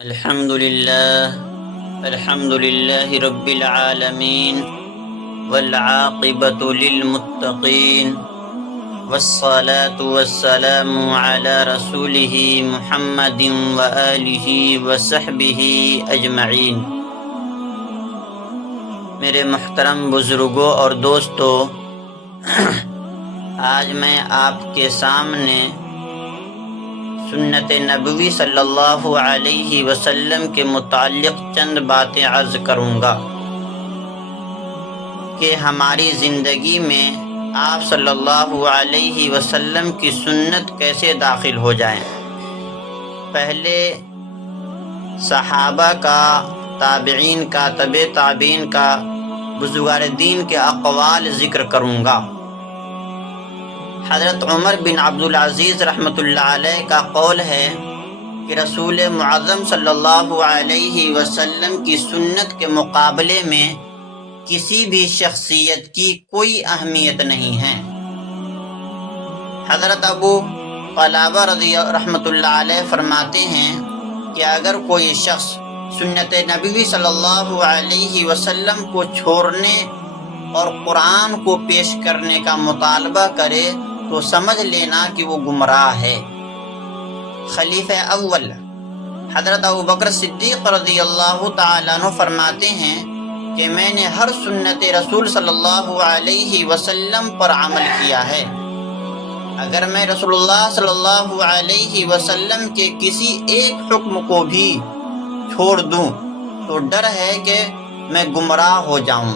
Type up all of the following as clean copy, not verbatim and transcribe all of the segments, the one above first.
الحمد لله رب العالمين والعاقبة للمتقين والصلاة والسلام على رسوله محمد وآله وصحبه اجمعین۔ میرے محترم بزرگوں اور دوستو، آج میں آپ کے سامنے سنت نبوی صلی اللہ علیہ وسلم کے متعلق چند باتیں عرض کروں گا کہ ہماری زندگی میں آپ صلی اللہ علیہ وسلم کی سنت کیسے داخل ہو جائیں۔ پہلے صحابہ کا، تابعین کا، تبع تابعین کا، بزرگان دین کے اقوال ذکر کروں گا۔ حضرت عمر بن عبدالعزیز رحمۃ اللہ علیہ کا قول ہے کہ رسول معظم صلی اللہ علیہ وسلم کی سنت کے مقابلے میں کسی بھی شخصیت کی کوئی اہمیت نہیں ہے۔ حضرت ابو قلابہ رحمۃ اللہ علیہ فرماتے ہیں کہ اگر کوئی شخص سنت نبوی صلی اللہ علیہ وسلم کو چھوڑنے اور قرآن کو پیش کرنے کا مطالبہ کرے تو سمجھ لینا کہ وہ گمراہ ہے۔ خلیفہ اول حضرت ابوبکر صدیق رضی اللہ تعالیٰ عنہ فرماتے ہیں کہ میں نے ہر سنت رسول صلی اللہ علیہ وسلم پر عمل کیا ہے۔ اگر میں رسول اللہ صلی اللہ علیہ وسلم کے کسی ایک حکم کو بھی چھوڑ دوں تو ڈر ہے کہ میں گمراہ ہو جاؤں۔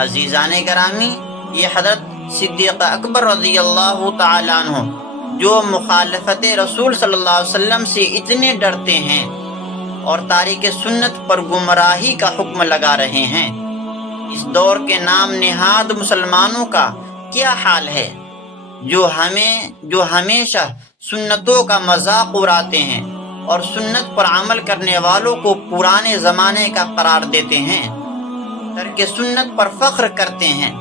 عزیزان گرامی، یہ حضرت صدیق اکبر رضی اللہ تعالیٰ عنہ جو مخالفت رسول صلی اللہ علیہ وسلم سے اتنے ڈرتے ہیں اور تارک سنت پر گمراہی کا حکم لگا رہے ہیں، اس دور کے نام نہاد مسلمانوں کا کیا حال ہے جو ہمیشہ سنتوں کا مذاق اڑاتے ہیں اور سنت پر عمل کرنے والوں کو پرانے زمانے کا قرار دیتے ہیں، ترک سنت پر فخر کرتے ہیں۔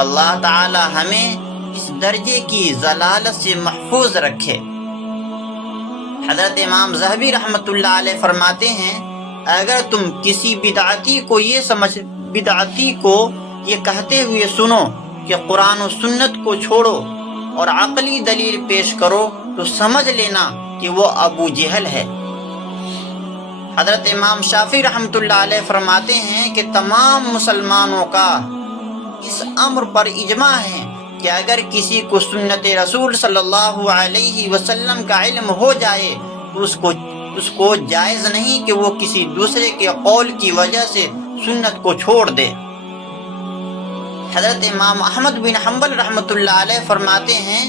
اللہ تعالی ہمیں اس درجے کی ضلالت سے محفوظ رکھے۔ حضرت امام ذہبی رحمۃ اللہ علیہ فرماتے ہیں، اگر تم کسی بدعتی کو یہ کہتے ہوئے سنو کہ قرآن و سنت کو چھوڑو اور عقلی دلیل پیش کرو تو سمجھ لینا کہ وہ ابو جہل ہے۔ حضرت امام شافعی رحمۃ اللہ علیہ فرماتے ہیں کہ تمام مسلمانوں کا اس امر پر اجماع ہے کہ اگر کسی کو سنت رسول صلی اللہ علیہ وسلم کا علم ہو جائے تو اس کو جائز نہیں کہ وہ کسی دوسرے کے قول کی وجہ سے سنت کو چھوڑ دے۔ حضرت امام احمد بن حنبل رحمۃ اللہ علیہ فرماتے ہیں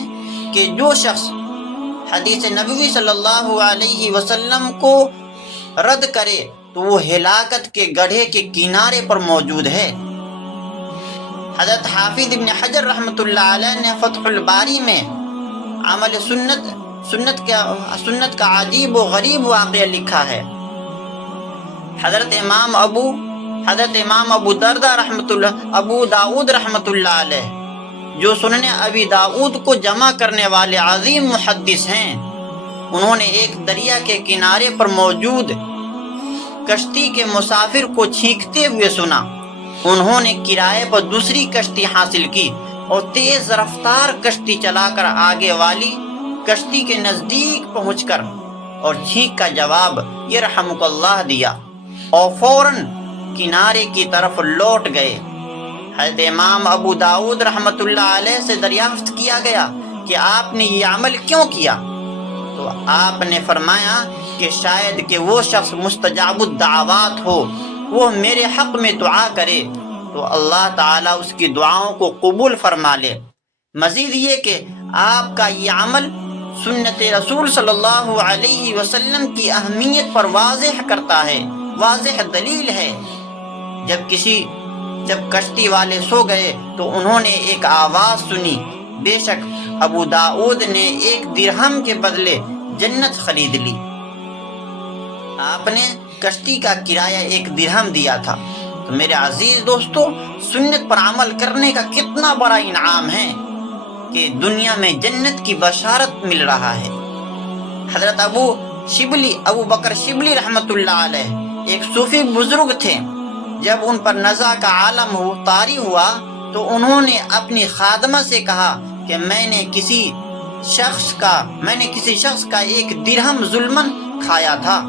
کہ جو شخص حدیث نبوی صلی اللہ علیہ وسلم کو رد کرے تو وہ ہلاکت کے گڑھے کے کنارے پر موجود ہے۔ حضرت حافظ ابن حجر رحمۃ اللہ علیہ نے فتح الباری میں عمل سنت کا عجیب و غریب واقعہ لکھا ہے۔ حضرت امام ابو دردہ ابو داؤد رحمۃ اللہ علیہ جو سنن ابی داؤد کو جمع کرنے والے عظیم محدث ہیں، انہوں نے ایک دریا کے کنارے پر موجود کشتی کے مسافر کو چھینکتے ہوئے سنا۔ انہوں نے کرائے پر دوسری کشتی حاصل کی اور تیز رفتار کشتی چلا کر آگے والی کشتی کے نزدیک پہنچ کر اور چھینک کا جواب یرحمک اللہ دیا اور فوراً کنارے کی طرف لوٹ گئے۔ حضرت امام ابو داؤد رحمۃ اللہ علیہ سے دریافت کیا گیا کہ آپ نے یہ عمل کیوں کیا؟ تو آپ نے فرمایا کہ شاید کہ وہ شخص مستجاب الدعوات ہو، وہ میرے حق میں دعا کرے تو اللہ تعالیٰ اس کی دعاؤں کو قبول فرما لے۔ مزید یہ کہ آپ کا یہ عمل سنت رسول صلی اللہ علیہ وسلم کی اہمیت پر واضح کرتا ہے، واضح دلیل ہے۔ جب کشتی والے سو گئے تو انہوں نے ایک آواز سنی، بے شک ابو داؤد نے 1 درہم کے بدلے جنت خرید لی۔ آپ نے کشتی کا کرایہ 1 درہم دیا تھا۔ تو میرے عزیز دوستو، سنت پر عمل کرنے کا کتنا بڑا انعام ہے کہ دنیا میں جنت کی بشارت مل رہا ہے۔ حضرت ابو شبلی ابو بکر شبلی رحمۃ اللہ علیہ ایک صوفی بزرگ تھے. جب ان پر نزع کا عالم طاری ہوا تو انہوں نے اپنی خادمہ سے کہا کہ میں نے کسی شخص کا 1 درہم ظلماً کھایا تھا،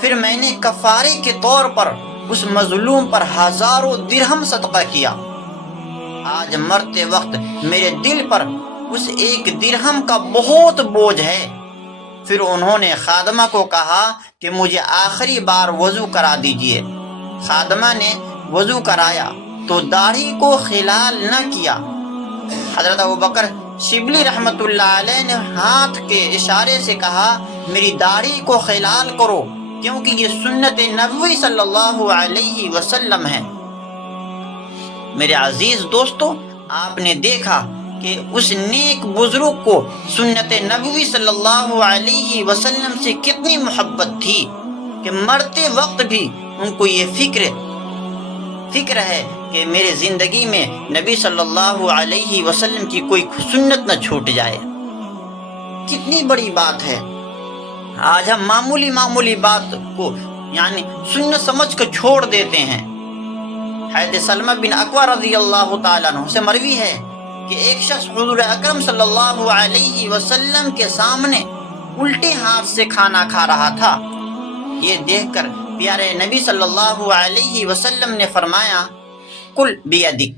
پھر میں نے کفارے کے طور پر اس مظلوم پر ہزاروں درہم صدقہ کیا. آج مرتے وقت میرے دل پر اس 1 درہم کا بہت بوجھ ہے. پھر انہوں نے خادمہ کو کہا کہ مجھے آخری بار وضو کرا دیجیے. خادمہ نے وضو کرایا تو داڑھی کو خلال نہ کیا. حضرت ابوبکر شبلی رحمۃ اللہ علیہ نے ہاتھ کے اشارے سے کہا میری داڑھی کو خلال کرو، کیونکہ یہ سنت نبوی صلی اللہ علیہ وسلم ہے. میرے عزیز دوستو، آپ نے دیکھا کہ اس نیک بزرگ کو سنت نبوی صلی اللہ علیہ وسلم سے کتنی محبت تھی کہ مرتے وقت بھی ان کو یہ فکر ہے کہ میرے زندگی میں نبی صلی اللہ علیہ وسلم کی کوئی سنت نہ چھوٹ جائے. کتنی بڑی بات ہے. آج ہم معمولی بات کو سنت سمجھ کر چھوڑ دیتے ہیں. حضرت سلمہ بن اکوع رضی اللہ تعالیٰ عنہ سے مروی ہے کہ ایک شخص حضور اکرم صلی اللہ علیہ وسلم کے سامنے الٹے ہاتھ سے کھانا کھا رہا تھا. یہ دیکھ کر پیارے نبی صلی اللہ علیہ وسلم نے فرمایا کل بیدک،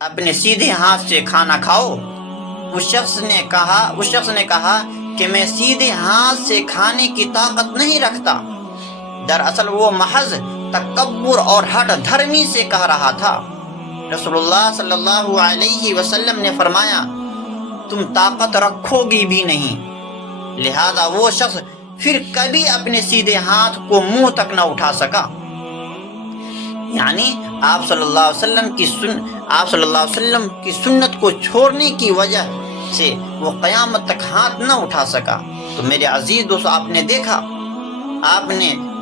اپنے سیدھے ہاتھ سے کھانا کھاؤ. اس شخص نے کہا کہ میں سیدھے ہاتھ سے کھانے کی طاقت نہیں رکھتا. دراصل وہ محض تکبر اور ہٹ دھرمی سے کہہ رہا تھا. رسول اللہ صلی اللہ علیہ وسلم نے فرمایا تم طاقت رکھو گی بھی نہیں. لہذا وہ شخص پھر کبھی اپنے سیدھے ہاتھ کو منہ تک نہ اٹھا سکا. آپ صلی اللہ علیہ وسلم کی سنت کو چھوڑنے کی وجہ سے وہ قیامت تک ہاتھ نہ اٹھا سکا. تو میرے عزیز دوستو، آپ نے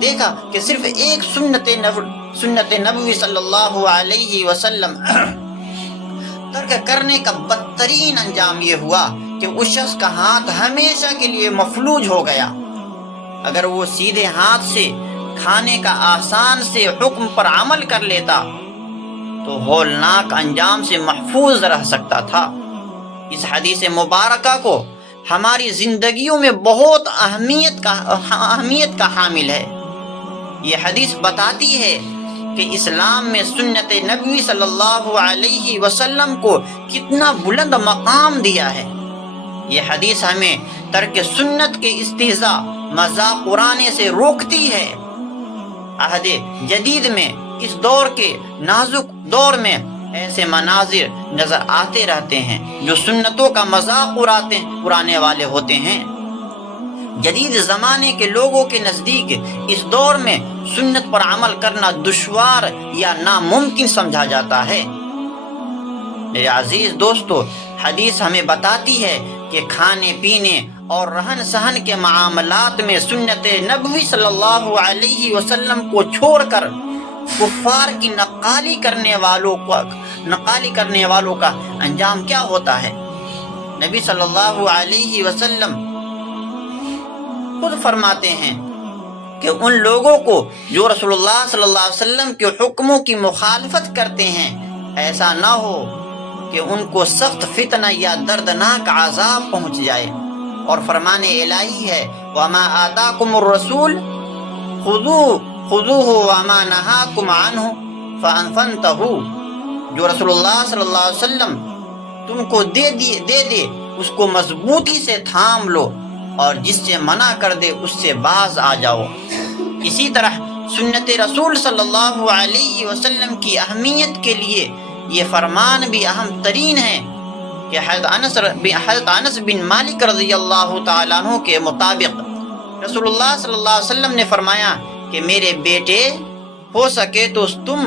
دیکھا کہ صرف ایک سنت نبوی صلی اللہ علیہ وسلم ترک کرنے کا بدترین انجام یہ ہوا کہ اس شخص کا ہاتھ ہمیشہ کے لیے مفلوج ہو گیا. اگر وہ سیدھے ہاتھ سے کھانے کا آسان سے حکم پر عمل کر لیتا تو ہولناک انجام سے محفوظ رہ سکتا تھا. اس حدیث مبارکہ کو ہماری زندگیوں میں بہت اہمیت کا حامل ہے. یہ حدیث بتاتی ہے کہ اسلام میں سنت نبوی صلی اللہ علیہ وسلم کو کتنا بلند مقام دیا ہے. یہ حدیث ہمیں ترک سنت کے استہزاء مذاق اڑانے سے روکتی ہے. عہد جدید میں اس نازک دور میں ایسے مناظر نظر آتے رہتے ہیں جو سنتوں کا مذاق اڑانے والے ہوتے ہیں. جدید زمانے کے لوگوں کے نزدیک اس دور میں سنت پر عمل کرنا دشوار یا ناممکن سمجھا جاتا ہے. میرے عزیز دوستو، حدیث ہمیں بتاتی ہے کہ کھانے پینے اور رہن سہن کے معاملات میں سنت نبوی صلی اللہ علیہ وسلم کو چھوڑ کر کفار کی نقالی کرنے والوں کا انجام کیا ہوتا ہے. نبی صلی اللہ علیہ وسلم خود فرماتے ہیں کہ ان لوگوں کو جو رسول اللہ صلی اللہ علیہ وسلم کے حکموں کی مخالفت کرتے ہیں ایسا نہ ہو کہ ان کو سخت فتنہ یا دردناک عذاب پہنچ جائے. اور فرمان الہی ہے وَمَا آتَاكُمُ الرَّسُولُ خُذُوهُ وَمَا نَهَاكُمْ عَنْهُ فَانْتَهُوا. جو رسول اللہ صلی اللہ علیہ وسلم تم کو دے اس کو مضبوطی سے تھام لو اور جس سے منع کر دے اس سے باز آ جاؤ. اسی طرح سنت رسول صلی اللہ علیہ وسلم کی اہمیت کے لیے یہ فرمان بھی اہم ترین ہے کہ حضرت انس بن مالک رضی اللہ تعالیٰ عنہ کے مطابق رسول اللہ صلی اللہ علیہ وسلم نے فرمایا کہ میرے بیٹے ہو سکے تو تم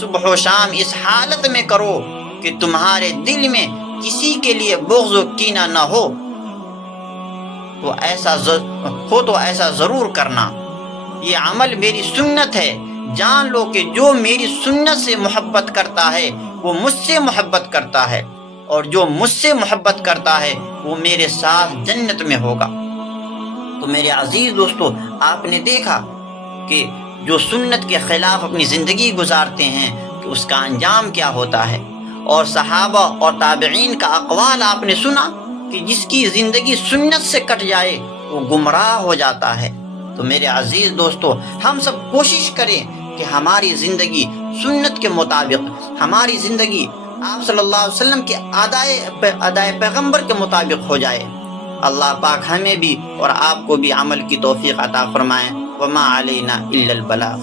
صبح و شام اس حالت میں کرو کہ تمہارے دل میں کسی کے لیے بغض و کینہ نہ ہو تو ایسا ضرور کرنا. یہ عمل میری سنت ہے. جان لو کہ جو میری سنت سے محبت کرتا ہے وہ مجھ سے محبت کرتا ہے اور جو مجھ سے محبت کرتا ہے وہ میرے ساتھ جنت میں ہوگا. تو میرے عزیز دوستو، آپ نے دیکھا کہ جو سنت کے خلاف اپنی زندگی گزارتے ہیں کہ اس کا انجام کیا ہوتا ہے، اور صحابہ اور تابعین کا اقوال آپ نے سنا کہ جس کی زندگی سنت سے کٹ جائے وہ گمراہ ہو جاتا ہے۔ تو میرے عزیز دوستو، ہم سب کوشش کریں کہ ہماری زندگی سنت کے مطابق، ہماری زندگی آپ صلی اللہ علیہ وسلم کے ادائے پیغمبر کے مطابق ہو جائے۔ اللہ پاک ہمیں بھی اور آپ کو بھی عمل کی توفیق عطا فرمائے۔ وما علینا الا البلاغ۔